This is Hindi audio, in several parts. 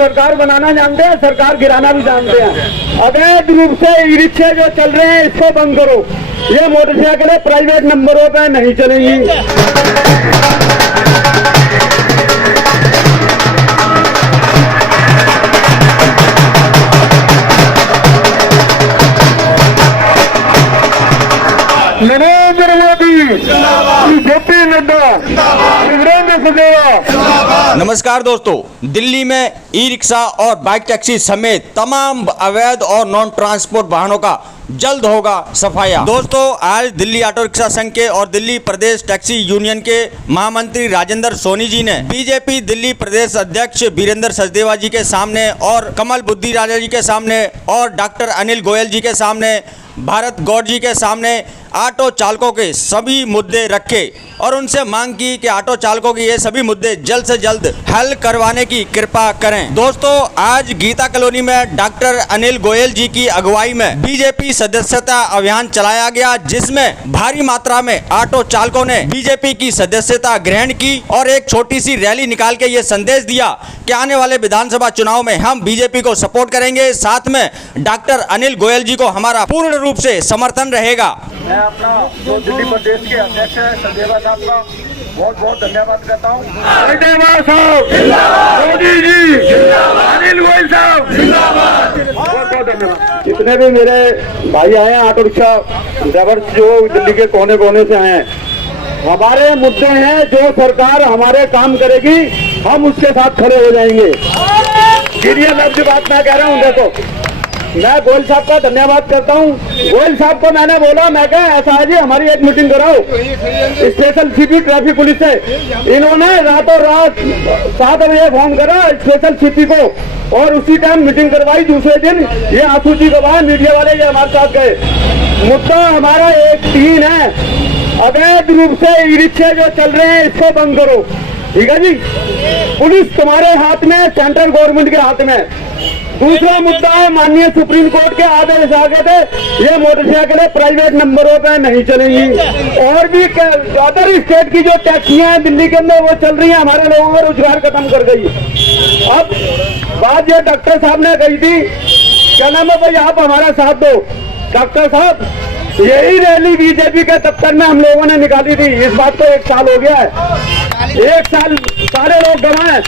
सरकार बनाना जानते हैं, सरकार गिराना भी जानते हैं। अवैध रूप से ई रिक्शे जो चल रहे हैं इसको बंद करो। ये मोटरसाइकिलें प्राइवेट नंबरों पे नहीं चलेंगी। नरेंद्र मोदी, जेपी नड्डा, वीरेंद्र सचदेवा। नमस्कार दोस्तों, दिल्ली में ई रिक्शा और बाइक टैक्सी समेत तमाम अवैध और नॉन ट्रांसपोर्ट वाहनों का जल्द होगा सफाया। दोस्तों, आज दिल्ली ऑटो रिक्शा संघ के और दिल्ली प्रदेश टैक्सी यूनियन के महामंत्री राजेंद्र सोनी जी ने बीजेपी दिल्ली प्रदेश अध्यक्ष वीरेंद्र सचदेवा जी के सामने और कमल बुद्धि राजा जी के सामने और डॉक्टर अनिल गोयल जी के सामने, भारत गौड़ जी के सामने ऑटो चालकों के सभी मुद्दे रखे और उनसे मांग की कि ऑटो चालकों के ये सभी मुद्दे जल्द से जल्द हल करवाने की कृपा करें। दोस्तों, आज गीता कॉलोनी में डॉक्टर अनिल गोयल जी की अगुवाई में बीजेपी सदस्यता अभियान चलाया गया, जिसमें भारी मात्रा में ऑटो चालकों ने बीजेपी की सदस्यता ग्रहण की और एक छोटी सी रैली निकाल के ये संदेश दिया कि आने वाले विधानसभा चुनाव में हम बीजेपी को सपोर्ट करेंगे, साथ में डॉक्टर अनिल गोयल जी को हमारा पूर्ण रूप से समर्थन रहेगा। मैं अपना जो दिल्ली प्रदेश के अध्यक्ष है सचदेवा साहब का बहुत बहुत धन्यवाद करता हूँ। मोदी जी, अनिल गोयल साहब, बहुत बहुत धन्यवाद। जितने भी मेरे भाई आए हैं ऑटो रिक्शा ड्राइवर जो दिल्ली के कोने कोने से आए हैं, हमारे मुद्दे हैं जो सरकार हमारे काम करेगी हम उसके साथ खड़े हो जाएंगे। सीरियस लफ्ज बात मैं कह रहा हूँ। देखो, मैं गोयल साहब का धन्यवाद करता हूँ। गोयल साहब को मैंने बोला, मैं कहा ऐसा है जी हमारी एक मीटिंग कराओ स्पेशल सीपी ट्रैफिक पुलिस से। इन्होंने रातों रात 7 बजे फोन करा स्पेशल सीपी को और उसी टाइम मीटिंग करवाई। दूसरे दिन ये आंसू जी गवाह मीडिया वाले ये हमारे साथ गए। मुद्दा हमारा एक 3 है, अवैध रूप से ई रिक्शे जो चल रहे हैं इसको बंद करो। ठीक है जी, पुलिस तुम्हारे हाथ में, सेंट्रल गवर्नमेंट के हाथ में। दूसरा मुद्दा है, माननीय सुप्रीम कोर्ट के आदेश आ गए थे, ये मोटरसाइकिलें प्राइवेट नंबरों पे नहीं चलेंगी। और भी अदर स्टेट की जो टैक्सियां हैं दिल्ली के अंदर वो चल रही हैं, हमारे लोगों का रोजगार खत्म कर गई। अब बात ये डॉक्टर साहब ने कही थी, क्या नाम है भाई, आप हमारा साथ दो। डॉक्टर साहब, यही रैली बीजेपी के दफ्तर में हम लोगों ने निकाली थी। इस बात को 1 साल हो गया है। 1 साल सारे लोग गवाए।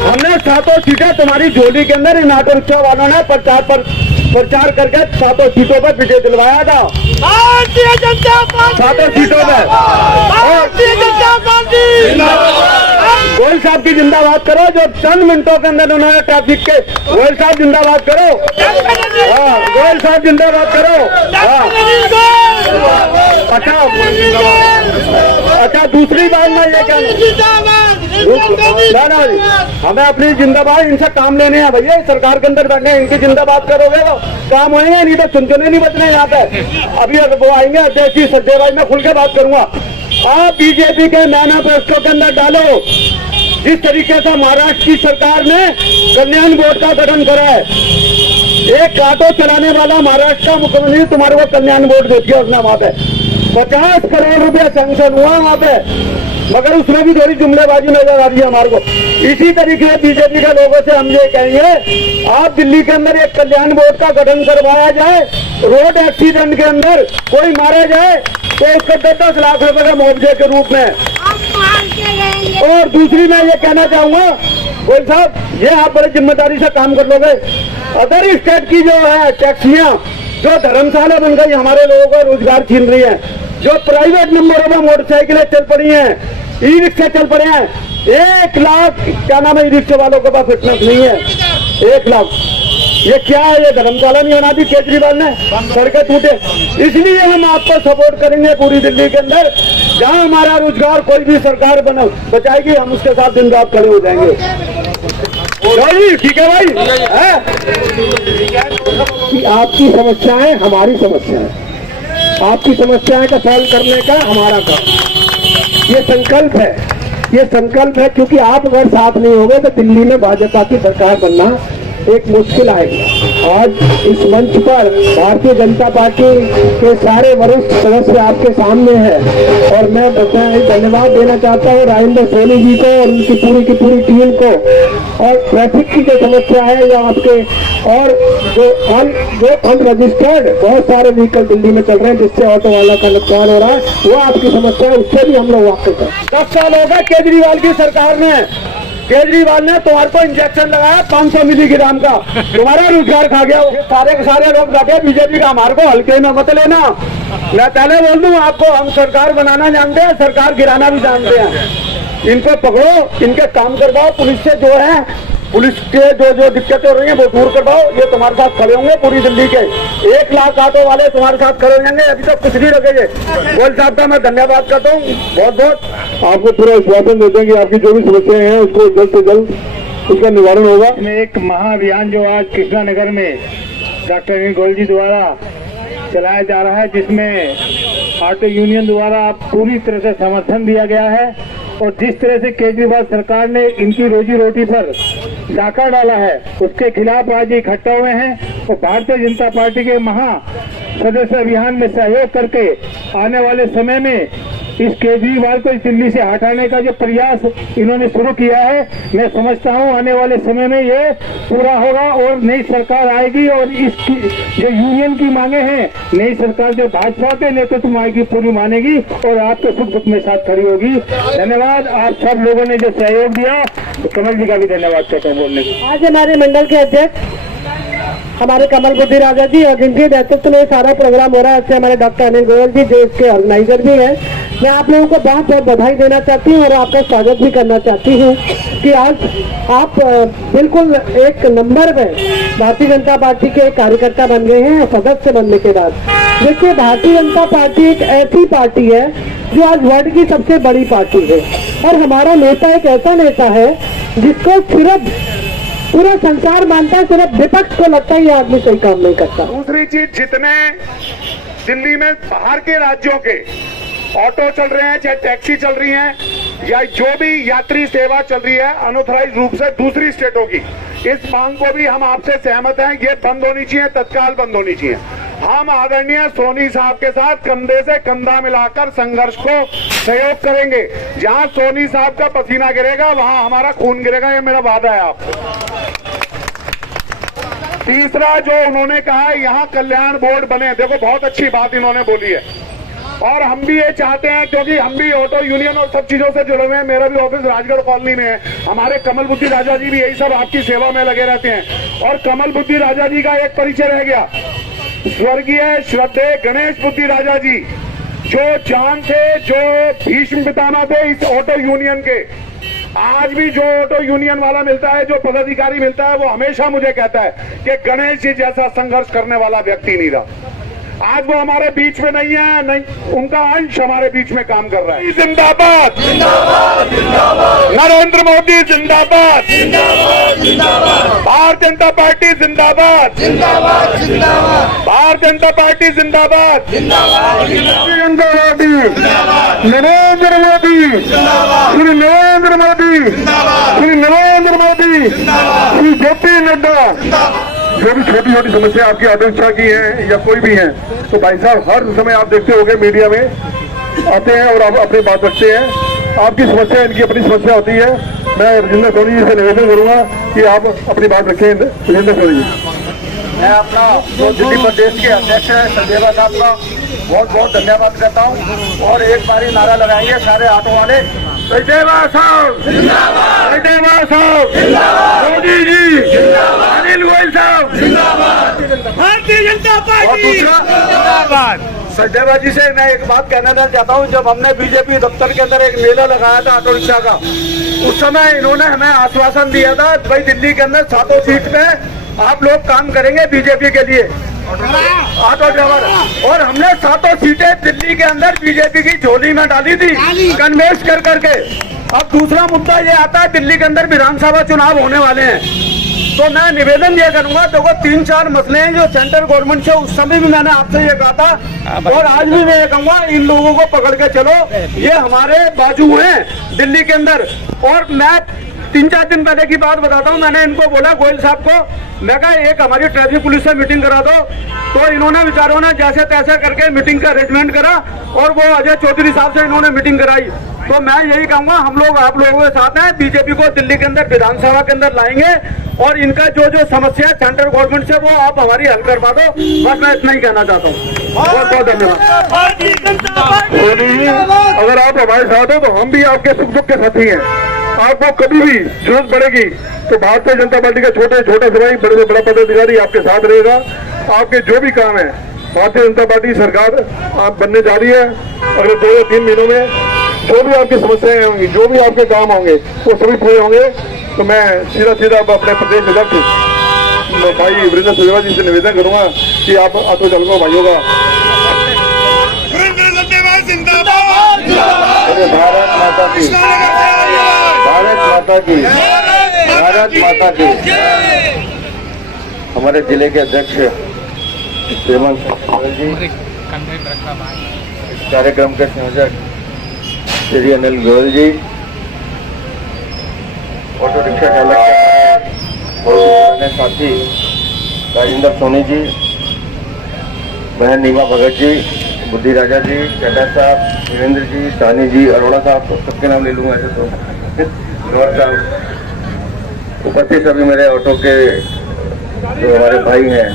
हमने 7 सीटें तुम्हारी झोली के अंदर इन ऑटो रिक्शा वालों ने प्रचार करके 7 सीटों पर विजय दिलवाया था। 7 सीटों पर गोयल साहब की जिंदाबाद करो, जो चंद मिनटों के अंदर उन्होंने ट्रैफिक के। गोयल साहब जिंदाबाद करो, गोयल साहब जिंदाबाद करो। अच्छा, दूसरी बात मैं ये कहना, हमें अपनी जिंदाबाद, इनसे काम लेने हैं भैया। सरकार के अंदर बैठे हैं, इनकी जिंदाबाद करोगे तो काम होएंगे, नहीं तो चुनचुने नहीं बचने यहाँ पे। अभी वो आएंगे अध्यक्ष जी सचदेवा, मैं खुल के बात करूंगा। आप बीजेपी के मैनिफेस्टो के अंदर डालो, जिस तरीके से महाराष्ट्र की सरकार ने कल्याण बोर्ड का गठन करा है। एक ऑटो चलाने वाला महाराष्ट्र का मुख्यमंत्री तुम्हारे को कल्याण बोर्ड दे दिया उसने। वहां पे 50 करोड़ रुपया सैंक्शन हुआ वहां पे, मगर उसमें भी थोड़ी जुमलेबाजी नजर आ रही है हमारे को। इसी तरीके से बीजेपी के लोगों से हम ये कहेंगे, आप दिल्ली के अंदर एक कल्याण बोर्ड का गठन करवाया जाए। रोड एक्सीडेंट के अंदर कोई मारा जाए तो उसको 10-10 लाख रुपए का मुआवजे के रूप में। और दूसरी मैं ये कहना चाहूंगा, गोयल साहब, ये आप बड़ी जिम्मेदारी से काम कर लोगे। अदर स्टेट की जो है टैक्सियां जो धर्मशाला बन गई, हमारे लोगों का रोजगार छीन रही है। जो प्राइवेट नंबरों में मोटरसाइकिलें चल पड़ी हैं, ई रिक्शा चल पड़े हैं। 1 लाख क्या नाम है, ई रिक्शा वालों के पास फिटनेस नहीं है। 1 लाख, ये क्या है? ये धर्मशाला नहीं बना दी केजरीवाल ने, सड़कें टूटे। इसलिए हम आपको सपोर्ट करेंगे पूरी दिल्ली के अंदर। जहां हमारा रोजगार कोई भी सरकार बचाएगी, हम उसके साथ दिन रात खड़े हो जाएंगे। ठीक है भाई, आपकी समस्याएं हमारी समस्या है, आपकी समस्याएं का सॉल्व करने का हमारा काम। ये संकल्प है, ये संकल्प है, क्योंकि आप अगर साथ नहीं होंगे तो दिल्ली में भाजपा की सरकार बनना एक मुश्किल आएगी। आज इस मंच पर भारतीय जनता पार्टी के सारे वरिष्ठ सदस्य आपके सामने हैं और मैं धन्यवाद देना चाहता हूँ राजेंद्र सोनी जी को और उनकी की पूरी टीम को। और ट्रैफिक की जो समस्या है या आपके और जो अनरजिस्टर्ड बहुत सारे व्हीकल दिल्ली में चल रहे हैं जिससे ऑटो वाला का नुकसान हो रहा है, वो आपकी समस्या है, उससे भी हम लोग वाकिफ हैं। 10 साल हो गए केजरीवाल की सरकार में, केजरीवाल ने तुम्हारे को इंजेक्शन लगाया 500 मिलीग्राम का, तुम्हारा रोजगार खा गया। सारे के सारे लोग बैठे बीजेपी का, हमारे को हल्के में मत लेना। मैं पहले बोल दूं आपको, हम सरकार बनाना जानते हैं, सरकार गिराना भी जानते हैं। इनको पकड़ो, इनके काम करवाओ, पुलिस से जो है पुलिस के जो दिक्कतें हो रही हैं वो दूर करवाओ। ये तुम्हारे साथ खड़े होंगे, पूरी दिल्ली के 1 लाख ऑटो वाले तुम्हारे साथ खड़े हो जाएंगे। अभी तक कुछ नहीं रखेंगे। गोयल साहब का मैं धन्यवाद करता हूँ बहुत बहुत। आपको पूरा आश्वासन देते हैं कि आपकी जो भी समस्याएं हैं उसको जल्द से जल्द उसका निवारण होगा। एक महाअभियान जो आज कृष्णा नगर में डॉक्टर अनिल गोयल जी द्वारा चलाया जा रहा है, जिसमें ऑटो यूनियन द्वारा पूरी तरह से समर्थन दिया गया है और जिस तरह से केजरीवाल सरकार ने इनकी रोजी रोटी पर डाका डाला है उसके खिलाफ आज इकट्ठा हुए हैं और भारतीय जनता पार्टी के महा सदस्य अभियान में सहयोग करके आने वाले समय में इस केजरीवाल को इस दिल्ली से हटाने का जो प्रयास इन्होंने शुरू किया है, मैं समझता हूं आने वाले समय में ये पूरा होगा और नई सरकार आएगी और इसकी जो यूनियन की मांगे हैं, नई सरकार जो भाजपा के नेतृत्व में आएगी पूरी मानेगी और आपके सुख दुख में साथ खड़ी होगी। धन्यवाद आप सब लोगों ने जो सहयोग दिया, तो कमल जी का भी धन्यवाद करता हूँ बोलने के। आज हमारे मंडल के अध्यक्ष हमारे कमल बुद्धि राजा जी और जिनके नेतृत्व में सारा प्रोग्राम हो रहा है, हमारे डॉक्टर अनिल गोयल जी जो इसके ऑर्गेनाइजर भी हैं, मैं आप लोगों को बहुत बहुत बधाई देना चाहती हूँ और आपका स्वागत भी करना चाहती हूँ कि आज आप बिल्कुल एक नंबर में भारतीय जनता पार्टी के कार्यकर्ता बन गए हैं सदस्य बनने के बाद। देखिए, भारतीय जनता पार्टी एक ऐसी पार्टी है जो आज वर्ल्ड की सबसे बड़ी पार्टी है और हमारा नेता एक ऐसा नेता है जिसको सिर्फ पूरा संसार मानता है, सिर्फ विपक्ष को लगता है ये आदमी सही काम नहीं करता। दूसरी चीज, जितने दिल्ली में बाहर के राज्यों के ऑटो चल रहे हैं, चाहे टैक्सी चल रही हैं या जो भी यात्री सेवा चल रही है अनऑथराइज रूप से दूसरी स्टेटों की, इस मांग को भी हम आपसे सहमत हैं। ये बंद होनी चाहिए, तत्काल बंद होनी चाहिए। हम आदरणीय सोनी साहब के साथ कंधे से कंधा मिलाकर संघर्ष को सहयोग करेंगे। जहां सोनी साहब का पसीना गिरेगा वहां हमारा खून गिरेगा, ये मेरा वादा है आपको। तीसरा जो उन्होंने कहा है, यहाँ कल्याण बोर्ड बने, देखो बहुत अच्छी बात इन्होंने बोली है और हम भी ये चाहते हैं क्योंकि हम भी ऑटो यूनियन और सब चीजों से जुड़े हुए हैं। मेरा भी ऑफिस राजगढ़ कॉलोनी में है, हमारे कमल बुद्धि राजा जी भी यही सब आपकी सेवा में लगे रहते हैं। और कमल बुद्धि राजा जी का एक परिचय रह गया, स्वर्गीय श्रद्धेय गणेश बुद्धि राजा जी जो जान थे, जो भीष्म पितामह थे इस ऑटो यूनियन के। आज भी जो ऑटो यूनियन वाला मिलता है, जो पदाधिकारी मिलता है, वो हमेशा मुझे कहता है कि गणेश जी जैसा संघर्ष करने वाला व्यक्ति नहीं रहा। आज वो हमारे बीच में नहीं है, नहीं, उनका अंश हमारे बीच में काम कर रहा है। जिंदाबाद, जिंदाबाद, जिंदाबाद। नरेंद्र मोदी जिंदाबाद, जिंदाबाद, जिंदाबाद। भारतीय जनता पार्टी जिंदाबाद, जिंदाबाद, जिंदाबाद। भारतीय जनता पार्टी जिंदाबाद, जिंदाबाद, जिंदाबाद। नरेंद्र मोदी, श्री नरेंद्र मोदी, श्री नरेंद्र मोदी, श्री जेपी नड्डा। जो भी छोटी छोटी समस्या आपकी ऑटो रिक्शा की है या कोई भी है, तो भाई साहब हर समय आप देखते होंगे मीडिया में आते हैं और आप अपनी बात रखते हैं। आपकी समस्या इनकी अपनी समस्या होती है। मैं राजेंद्र सोनी जी से निवेदन करूंगा कि आप अपनी बात रखें। राजेंद्र सोनी जी, मैं अपना जो दिल्ली प्रदेश के अध्यक्ष हैं संजय साहब का बहुत बहुत धन्यवाद करता हूँ और एक बारी नारा लगाएंगे सारे ऑटो वाले, संजय साहब जिंदाबाद, संजय साहब जिंदाबाद, मोदी जी जिंदाबाद, अनिल गोयल साहब जिंदाबाद, भारतीय जनता पार्टी जिंदाबाद। संजय जी से मैं एक बात कहना चाहता हूँ, जब हमने बीजेपी दफ्तर के अंदर एक मेला लगाया था ऑटो रिक्शा का, उस समय इन्होंने हमें आश्वासन दिया था भाई दिल्ली के अंदर 7 सीट पे आप लोग काम करेंगे बीजेपी के लिए, ऑटो ड्राइवर। और हमने 7 सीटें दिल्ली के अंदर बीजेपी की झोली में डाली थी कन्वेंस कर करके। अब दूसरा मुद्दा ये आता है, दिल्ली के अंदर विधानसभा चुनाव होने वाले हैं, तो मैं निवेदन ये करूंगा, देखो 3-4 मसले हैं जो सेंट्रल गवर्नमेंट से, उस समय भी मैंने आपसे ये कहा था और आज भी मैं ये कहूंगा, इन लोगों को पकड़ के चलो, ये हमारे बाजू हैं दिल्ली के अंदर। और मैं 3-4 दिन पहले की बात बताता हूँ। मैंने इनको बोला गोयल साहब को, मैं कहा एक हमारी ट्रैफिक पुलिस से मीटिंग करा दो, तो इन्होंने बेचारों ने जैसे तैसे करके मीटिंग का अरेंजमेंट करा और वो अजय चौधरी साहब से इन्होंने मीटिंग कराई। तो मैं यही कहूँगा, हम लोग आप लोगों के साथ हैं, बीजेपी को दिल्ली के अंदर विधानसभा के अंदर लाएंगे और इनका जो जो समस्या है सेंट्रल गवर्नमेंट से वो आप हमारी हल करवा दो। बस मैं इतना ही कहना चाहता हूँ। बहुत बहुत धन्यवाद। सोनी जी, अगर आप हमारे साथ हो तो हम भी आपके सुख दुख के साथी हैं। आपको कभी भी जरूरत पड़ेगी तो भारतीय जनता पार्टी का छोटे सिपाही बड़े बड़ा पदाधिकारी आपके साथ रहेगा। आपके जो भी काम है, भारतीय जनता पार्टी सरकार आप बनने जा रही है, अगले 2 या 3 महीनों में जो भी आपकी समस्याएं होंगी, जो भी आपके काम होंगे वो सभी पूरे होंगे। तो मैं सीधा अपने प्रदेश अध्यक्ष भाई वीरेंद्र सुरेवा जी से निवेदन करूंगा कि आप ऑटो चालकों भाइयों का भारत माता की, भारत माता की, भारत माता की। हमारे जिले के अध्यक्ष हेमंत जी, इस कार्यक्रम के संयोजक श्री अनिल गोयल जी, ऑटो रिक्शा चालक के बहुत पुराने साथी राजेंद्र सोनी जी, बहन नीमा भगत जी, बुद्धि राजा जी, चड्डा साहब, वीरेंद्र जी, सानी जी, अरोड़ा साहब, सबके नाम ले लूंगा ऐसे तो, गौर साहब, उपस्थित सभी मेरे ऑटो के जो हमारे भाई हैं।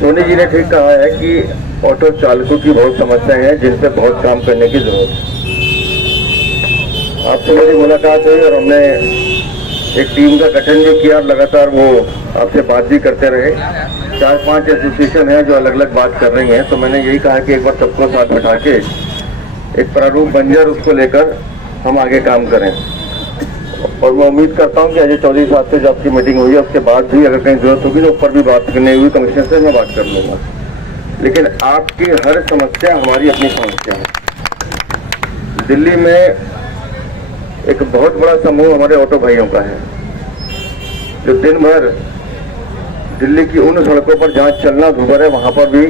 सोनी जी ने ठीक कहा है कि ऑटो चालकों की बहुत समस्याएं हैं जिन पे बहुत काम करने की जरूरत है। आपसे मेरी मुलाकात हुई और हमने एक टीम का गठन भी किया, लगातार वो आपसे बात भी करते रहे। 4-5 एसोसिएशन है जो अलग अलग बात कर रही हैं, तो मैंने यही कहा कि एक बार सबको साथ बैठा के एक प्रारूप बन जाए, उसको लेकर हम आगे काम करें। और मैं उम्मीद करता हूं कि अजय चौधरी साहब से जो आपकी मीटिंग हुई है उसके बाद भी अगर कहीं जरूरत होगी तो ऊपर भी बात करनी हुई कमिश्नर से मैं बात कर लूंगा। लेकिन आपकी हर समस्या हमारी अपनी समस्या है। दिल्ली में एक बहुत बड़ा समूह हमारे ऑटो भाइयों का है जो दिन भर दिल्ली की उन सड़कों पर जहाँ चलना दूभर है वहां पर भी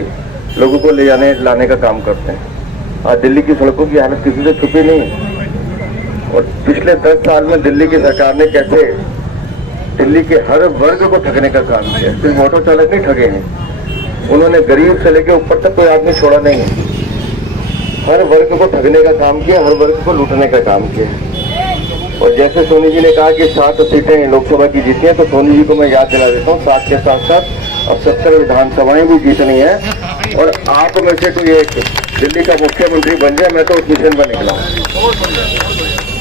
लोगों को ले जाने लाने का काम करते हैं। आज दिल्ली की सड़कों की हालत किसी से छुपी नहीं है। और पिछले 10 साल में दिल्ली की सरकार ने कैसे दिल्ली के हर वर्ग को ठगने का काम किया। सिर्फ ऑटो चालक नहीं ठगे हैं, उन्होंने गरीब से लेकर ऊपर तक कोई आदमी छोड़ा नहीं है। हर वर्ग को ठगने का काम किया, हर वर्ग को लूटने का काम किया। और जैसे सोनी जी ने कहा कि 7 सीटें लोकसभा की जीती हैं, तो सोनी जी को मैं याद दिला देता हूँ 7 के साथ साथ अब 70 विधानसभाएं भी जीतनी है। और आप में से कोई एक दिल्ली का मुख्यमंत्री बन जाए, मैं तो उस मिशन पर निकला हूँ।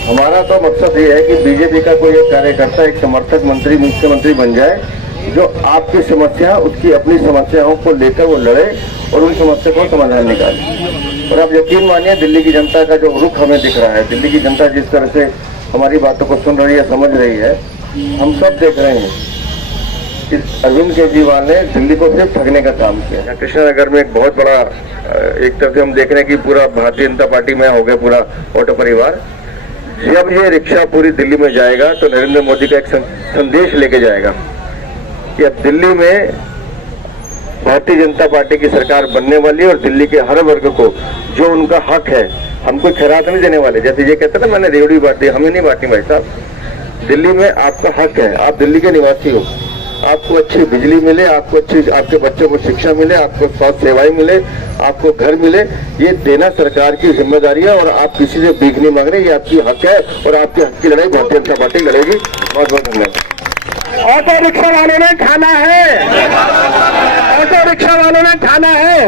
हमारा तो मकसद ये है कि बीजेपी का कोई एक कार्यकर्ता, एक समर्थक मंत्री, मुख्यमंत्री बन जाए जो आपकी समस्या, उसकी अपनी समस्याओं को लेकर वो लड़े और उन समस्या को समाधान निकाले। और आप यकीन मानिए दिल्ली की जनता का जो रुख हमें दिख रहा है, दिल्ली की जनता जिस तरह से हमारी बातों को सुन रही है, समझ रही है, हम सब देख रहे हैं कि अरविंद केजरीवाल ने दिल्ली को सिर्फ ठगने का काम किया। कृष्णानगर में एक बहुत बड़ा, एक तरफ से हम देख रहे हैं कि पूरा भारतीय जनता पार्टी में हो गया पूरा ऑटो परिवार। जब ये रिक्शा पूरी दिल्ली में जाएगा तो नरेंद्र मोदी का एक संदेश लेके जाएगा कि अब दिल्ली में भारतीय जनता पार्टी की सरकार बनने वाली है और दिल्ली के हर वर्ग को जो उनका हक है, हम कोई खैरात नहीं देने वाले। जैसे ये कहते ना मैंने रेवड़ी बांट दी, हमें नहीं बांटनी भाई साहब। दिल्ली में आपका हक है, आप दिल्ली के निवासी हो, आपको अच्छी बिजली मिले, आपको अच्छी, आपके बच्चों को शिक्षा मिले, आपको स्वास्थ्य सेवाएं मिले, आपको घर मिले, ये देना सरकार की जिम्मेदारी है। और आप किसी से भीख नहीं मांग रहे, ये आपकी हक है और आपके हक की लड़ाई भारतीय जनता पार्टी लड़ेगी। बहुत बहुत धन्यवाद। ऑटो रिक्शा वालों ने खाना है, ऑटो रिक्शा वालों ने खाना है।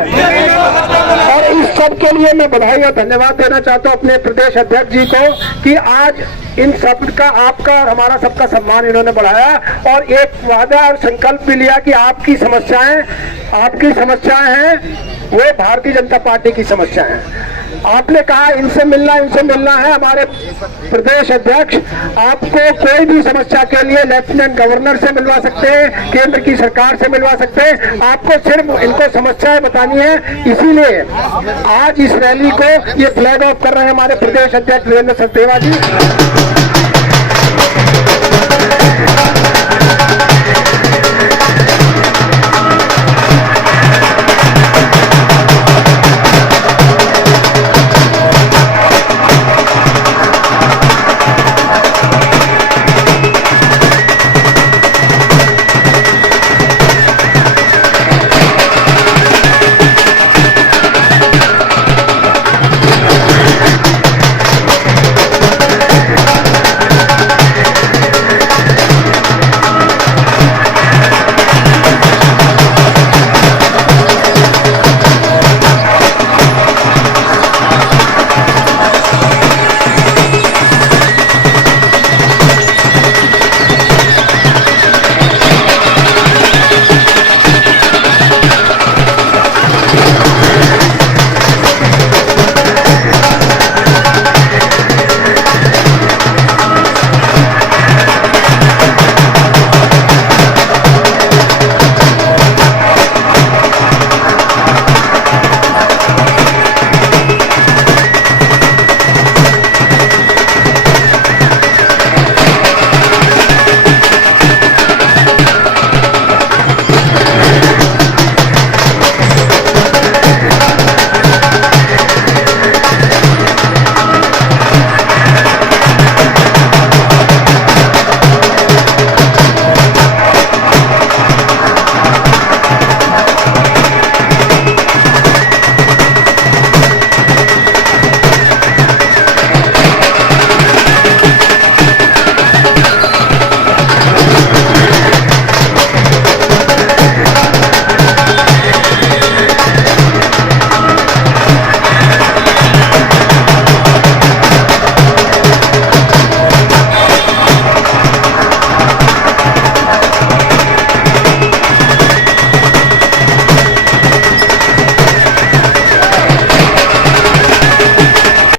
और इस सब के लिए मैं बधाई और धन्यवाद देना चाहता हूँ अपने प्रदेश अध्यक्ष जी को कि आज इन सब का, आपका और हमारा सबका सम्मान इन्होंने बढ़ाया और एक वादा और संकल्प भी लिया कि आपकी समस्याएं हैं वो भारतीय जनता पार्टी की समस्या है। आपने कहा इनसे मिलना है। हमारे प्रदेश अध्यक्ष आपको कोई भी समस्या के लिए लेफ्टिनेंट गवर्नर से मिलवा सकते हैं, केंद्र की सरकार से मिलवा सकते हैं। आपको सिर्फ इनको समस्याएं बतानी है। इसीलिए आज इस रैली को ये फ्लैग ऑफ कर रहे हैं हमारे प्रदेश अध्यक्ष वीरेंद्र सुरेवा जी।